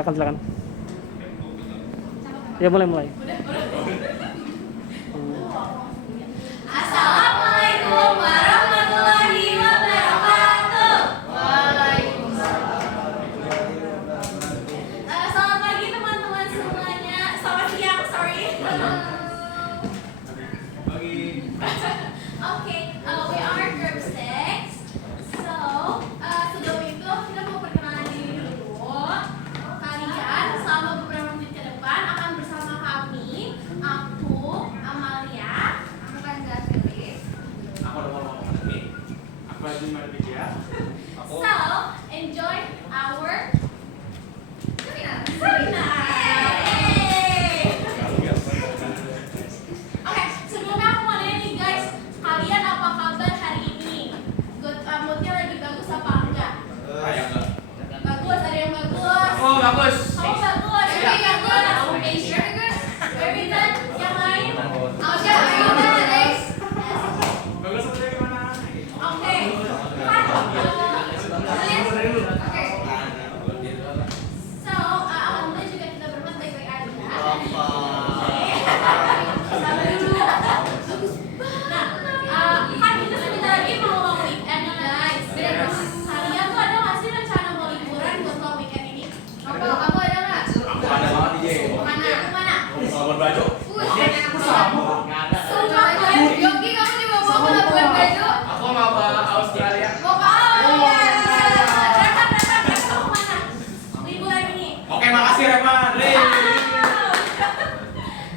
Silakan. Ya mulai. Assalamualaikum warahmatullahi wabarakatuh. Waalaikumsalam. Selamat pagi teman-teman semuanya. Selamat siang, sorry. Okay, we are group 6. So, sebelum itu kita mau perkenalan diri dulu. Kalian selama beberapa menit ke depan akan bersama kami, aku, Amalia, aku Kanza Felix. Aku Azim Mardika. So, enjoy our seminar. Oke, sebelumnya aku mau nanya nih guys, kalian apa kabar hari ini? Moodnya lagi bagus apa enggak? Bagus, ada yang bagus. Oh, bagus. Kamu bagus, Iya. very good. Aku Asia, very good. Yang lain? Bagus apa gimana? Oke. So, alhamdulillah juga kita berempat baik-baik aja. Sabar dulu. Nah, kan kita sebentar lagi mau weekend nih guys. Kalian tuh ada nggak sih rencana mau liburan buat long weekend ini? Kamu ada nggak? Aku ada banget DJ. Kemana? Labuan Bajo. Sumpah gue. Yogi, kamu juga mau ke Labuan Bajo? Aku mau ke Australia. Mau ke Australia. Rekan, kamu kemana? Liburan ini? Oke, makasih Revan.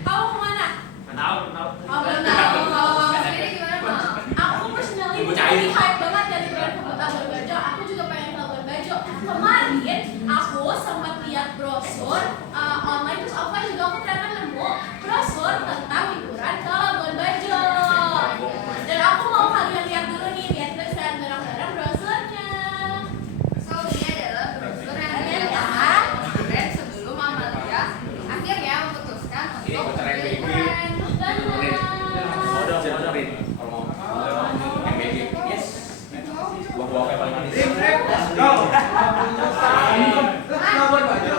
Kamu kemana? Tahu. Oh, belum tahu. Kamu sendiri gimana, Mak? Aku personally Ibu cair. lagi hype banget ya liburan ke Labuan Bajo. Aku juga pengen ke Labuan Bajo. Kemarin aku sempat lihat brosur online, terus offline juga aku ternyata nemu brosur tentang liburan ke Labuan Bajo. Dan aku mau kalian lihat dulu nih, biar kita bisa lihat bareng-bareng brosurnya. So, ini adalah brosur yang Kalian diletakkan kemarin sebelum Amalia akhirnya memutuskan untuk Ikutan MBB. liburan. Udah print kalau mau. MBG. Yes. Buah-buah kayak paling manis. Go. Labuan Bajo.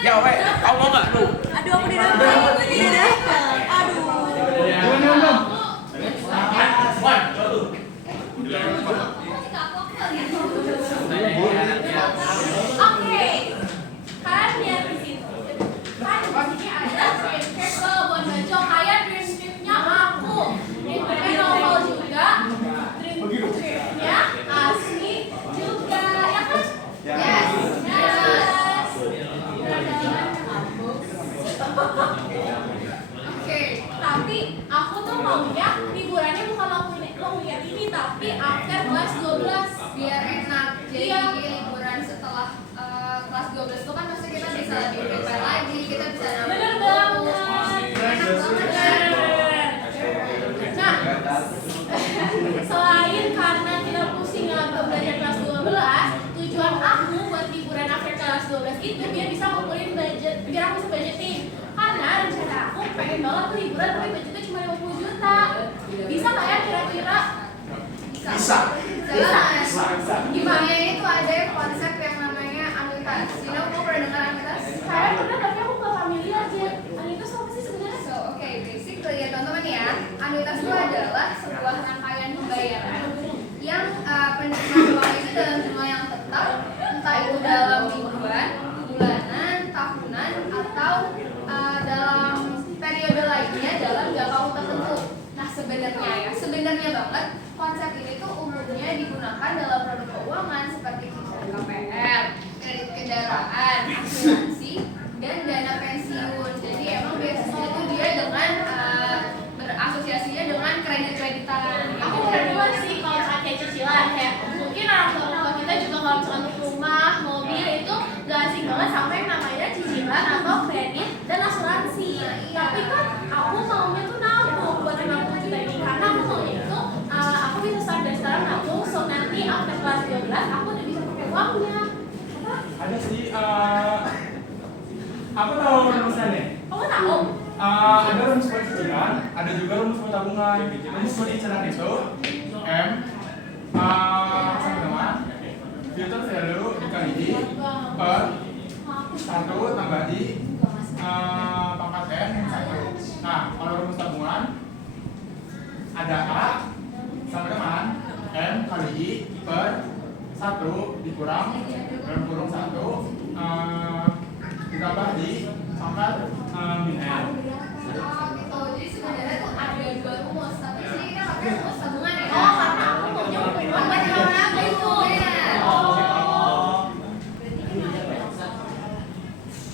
Ya, oke. Kamu mau enggak? Lu. Aduh, aku didapat. Aduh. One, two. Oke, kalian lihat di sini. Kan di sini ada dream trip ke Labuan Bajo. Kayak dream tripnya aku. Dream tripnya novel juga. Dream tripnya Asmi juga, ya kan? Yes. Oke. Tapi aku tuh maunya liburannya bukan long weekend ini, tapi after kelas 12. Biar enak. Jadi Iya. liburan setelah kelas 12 itu kan pasti kita bisa lebih prepare lagi, kita bisa Bener nambah banget. buku. Enak banget kan? Nah, selain karena kita pusing untuk belajar kelas 12, tujuan aku buat liburan akhir kelas 12 itu biar bisa ngumpulin budget, biar aku bisa budgeting. Karena rencana aku pengen banget tuh liburan tapi budgetnya cuma 50 juta. Bisa nggak ya kira-kira? Bisa. Bisa. Gimana itu ada konsep yang namanya anuitas. Kamu pernah dengar anuitas? Saya pernah tapi aku nggak familiar aja. Itu apa sih sebenarnya? So, oke, basically ya teman-teman ya, anuitas itu adalah sebuah rangkaian pembayaran yang penerima uang itu dalam jumlah yang tetap, entah itu dalam mingguan, bulanan, tahunan, atau dalam periode lainnya dalam jangka waktu tertentu. Nah sebenarnya banget konsep ini tuh umumnya digunakan dalam produk keuangan seperti cicilan KPR, kredit kendaraan, asuransi, dan dana pensiun. Jadi emang biasanya itu dia dengan berasosiasinya dengan kredit-kreditan. Aku pernah dengar sih kalau misalnya kayak cicilan, kayak mungkin orang tua kita juga kalau misalnya untuk rumah, mobil itu gak asing banget sama yang namanya cicilan atau kredit dan asuransi. Tapi kan aku maunya tuh nabung buat 50 juta ini, karena aku maunya itu aku bisa start dari sekarang nabung, so nanti after kelas 12 aku udah bisa pakai uangnya. Ada sih aku tahu rumusnya nih. Kamu tahu? Ada rumus buat cicilan, ada juga rumus buat tabungan. Rumus buat cicilan itu M sama filter value dikali per 1 ditambah di pangkat N min 1. Nah, kalau rumus tabungan ada A sama dengan M kali I per 1 dikurang dalam kurung 1 ditambah di pangkat min N. Oh gitu, jadi sebenarnya tuh ada dua rumus, tapi sini kita pakai rumus tabungan ya. Oh, karena aku maunya Apa itu? Benar.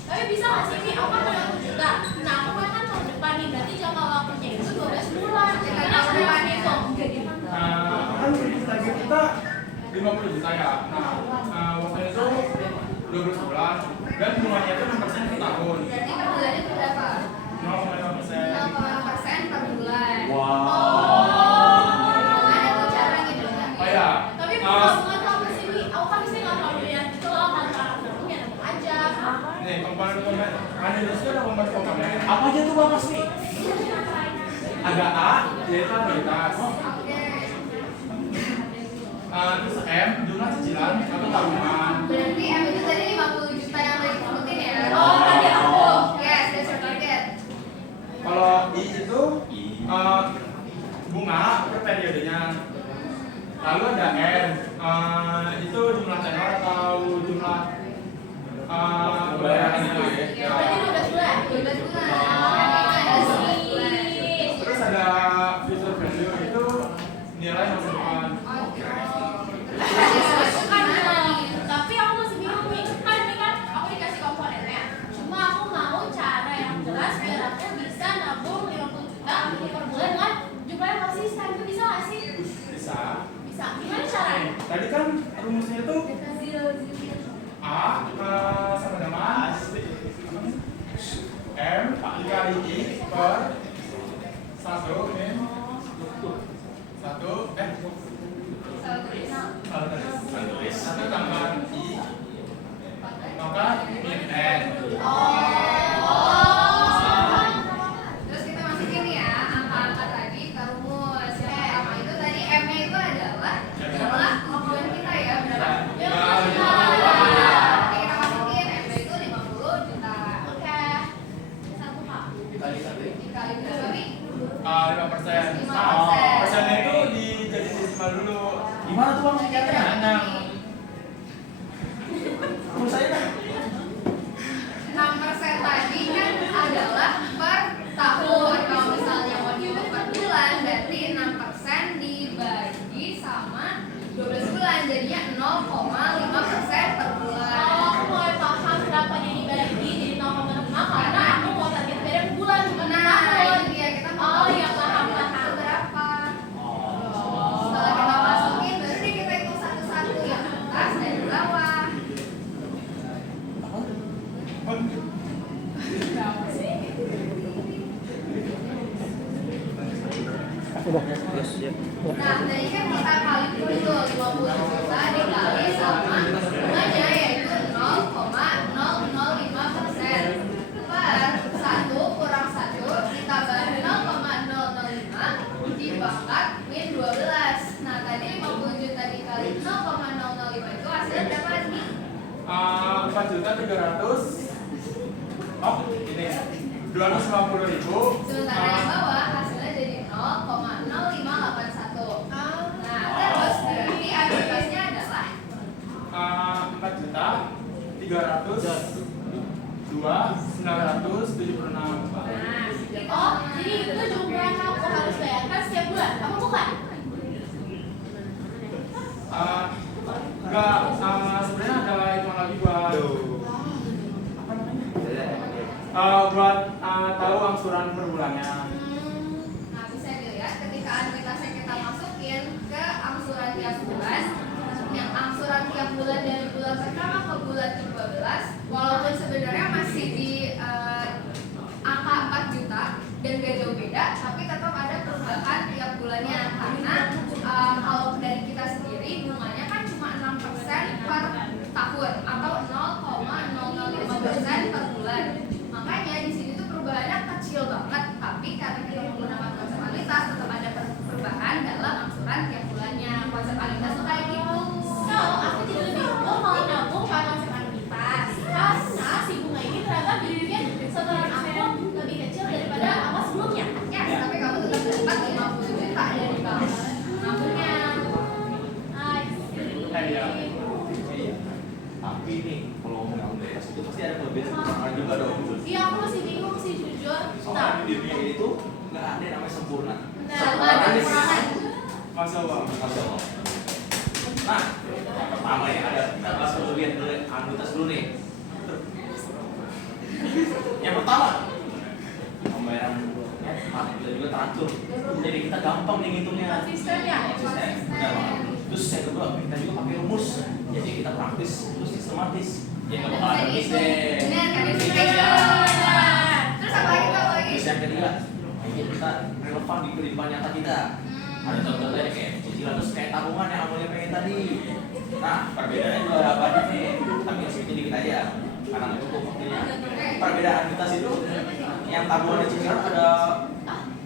Tapi bisa nggak sih, Mi? Aku kan punya 1 juta. Nah, aku kan tahun depan nih, berarti jangka waktunya itu 12 bulan. Karena aku depan itu. Kan target kita 50 juta ya. Nah, waktu itu 12 bulan dan bunganya itu 6% per tahun. Berarti per bulannya itu berapa? 0,5%. 0,5% per bulan. Oh. Gimana tuh cara ngitungnya? Oh ya. Tapi tabungan tuh apa sih, Mi? Aku kan sih nggak terlalu lihat itu loh, kan nabung ya nabung aja. Nih, komponen ada di situ ada komponen. Apa aja tuh Bang Masmi? Ada A yaitu anuitas. Oke. Terus M jumlah cicilan atau tabungan. Berarti M itu tadi 50 juta yang tadi disebutin ya? Oh, tadi aku. Yes, that's your target. Kalau I itu bunga per periodenya. Lalu ada N itu jumlah tenor atau jumlah pembayaran itu ya. Berarti 12 bulan. 12 bulan. Terus ada future value itu nilai masa depan. Tapi aku masih bingung nih, kan ini kan aku dikasih komponennya. Cuma aku mau cara yang jelas biar aku bisa nabung 50 juta per bulan dengan jumlah yang konsisten. Itu bisa nggak sih? Bisa. Bisa. Gimana caranya? Tadi kan rumusnya itu A sama dengan M dikali I per 1 min 1 tambah I maka min N. Terus kita masukin ya angka-angka tadi ke rumus. Yang pertama itu tadi M-nya itu adalah jumlah komponen kita ya, berapa? Ya, Oke, kita masukin M-nya itu 50 juta. Oke. Satu Kak. Dikali berapa nih? 5%. 5%. Nah, persennya itu dijadiin desimal dulu. Gimana tuh Bang caranya? Nah, Menurut saya kan 6% tadi kan adalah per tahun. Kalau misalnya mau dihitung per bulan, berarti 6% dibagi sama 12 bulan, jadinya 0,5% per bulan. Kalau aku mulai paham kenapa dia dibagi jadi 0,5 karena aku mau target beda bulan bukan Nah, tahun. itu dia kita mau Oh iya, paham. itu berapa. Setelah kita masukin, berarti kita hitung satu-satu yang atas dan yang bawah. Nah, tadi kan kita kali dulu 50 juta dikali sama bunganya yaitu 0,005% per 1 kurang 1 ditambah 0,005 dipangkat min 12. Nah, tadi 50 juta dikali 0,005 itu hasilnya berapa lagi? 4.300. Oh, ini 250.000. Sementara yang bawah hasilnya jadi 0,0581. Nah, terus berarti anuitasnya adalah 4.302.976. nah, Oh, jadi itu jumlah yang aku harus bayarkan setiap bulan. Apa bukan? Enggak, sebenarnya ada hitungan lagi buat tahu angsuran per bulannya. Nah, bisa dilihat ketika anuitasnya kita masukin ke angsuran tiap bulan, yang angsuran tiap bulan dari bulan pertama ke bulan ke-12, walaupun sebenarnya masih di angka 4 juta dan gak jauh beda, tapi tetap ada perubahan tiap bulannya karena kalau dari kita sendiri bunganya kan cuma 6% per tahun atau 0,005% per bulan. Makanya di sini tuh perubahannya kecil banget, tapi karena kita menggunakan konsep anuitas tetap ada perubahan dalam angsuran tiap bulannya. Konsep anuitas tuh kayak gitu. So, aku jadi lebih mau nabung pakai konsep anuitas. Jangan juga dong. Iya, aku masih bingung sih jujur. Soalnya di dunia ini tuh nggak ada yang namanya sempurna. Nggak ada kekurangan. Masya Allah. Masya Allah. Nah, yang pertama ya ada kita bahas kelebihan dulu anuitas dulu nih. Yang pertama pembayaran cepat dan juga teratur. Jadi kita gampang nih ngitungnya. Konsisten ya? Konsisten. Benar banget. Terus yang kedua kita juga pakai rumus. Jadi kita praktis terus sistematis. Ya nggak bakal ada miss deh. Benar kan? Iya. Terus apa lagi tuh lagi? Terus yang ketiga, kita relevan di kehidupan nyata kita. Ada contohnya kayak cicilan terus kayak tabungan yang awalnya pengen tadi. Nah, perbedaannya juga ada banyak nih. Tapi yang segitu dikit aja, karena nggak cukup waktunya. Perbedaan kita itu, yang tabungan dan cicilan ada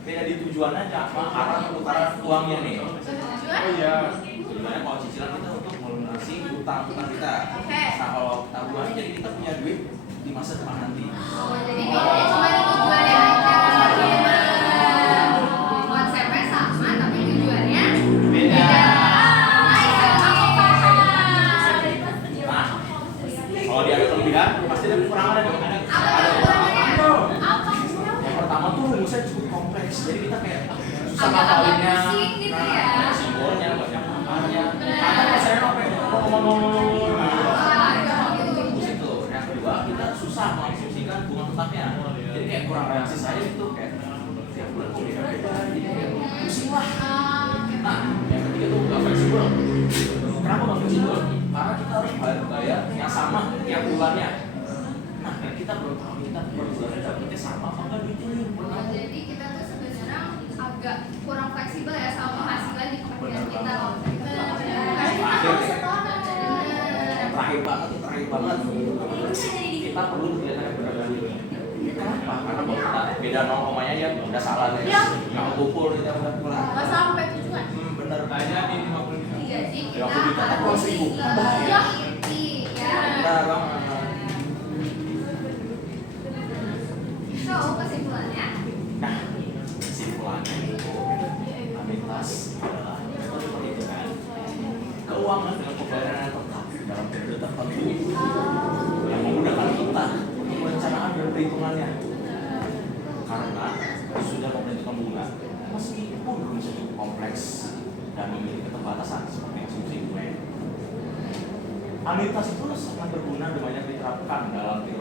beda di tujuannya sama arah pemutaran uangnya nih. Tujuan? Iya. Tujuannya kalau cicilan kita untuk melunasi utang-utang kita. Oke. Nah, kalau tabungan jadi kita punya duit di masa depan nanti. Oh, jadi bedanya cuma di tujuannya aja. Konsepnya sama tapi tujuannya Beda. Aku paham. Nah, kalau dia ada kelebihan, pasti ada kekurangannya dong. Ada kekurangannya. Apa? Yang pertama tuh rumusnya cukup kompleks, jadi kita kayak susah Agak-agak ngapalinnya. pusing gitu ya. Banyak simbolnya, banyak angkanya. Atau saya apa ya? Ngomong-ngomong. Pusing tuh. Yang kedua, kita susah mengasumsikan bunga tetapnya. Jadi kayak kurang reaksi saya itu kayak tiap bulan kok beda-beda. Jadi kayak pusing lah. Nah, yang ketiga tuh nggak fleksibel. Kenapa nggak fleksibel? Karena kita harus bayar yang sama tiap bulannya. Nah, kan kita belum tahu kita per bulannya dapetnya sama apa nggak duitnya nih. Oh, jadi kita tuh sebenarnya agak kurang fleksibel ya sama penghasilan di pekerjaan kita. Yang terakhir banget, kita perlu kelihatan yang benar dulu. Kenapa? Karena kalau kita beda 0 komanya ya udah salah deh. Ya. Nggak kumpul kita udah pulang. Nggak sampai tujuan. Bener. Kayaknya di 50 juta. Jadi kita 50 juta kan harus 100.000, kan bahaya. Ya. teliti ya. Benar banget. So, kesimpulannya Nah, kesimpulannya itu anuitas adalah perhitungan keuangan dengan pembayaran yang tetap dalam periode tertentu yang memudahkan kita untuk perencanaan dan perhitungannya. Karena sudah memperhitungkan bunga, meskipun rumusnya cukup kompleks dan memiliki keterbatasan seperti asumsi gue. Anuitas itu sangat berguna dan banyak diterapkan dalam kehidupan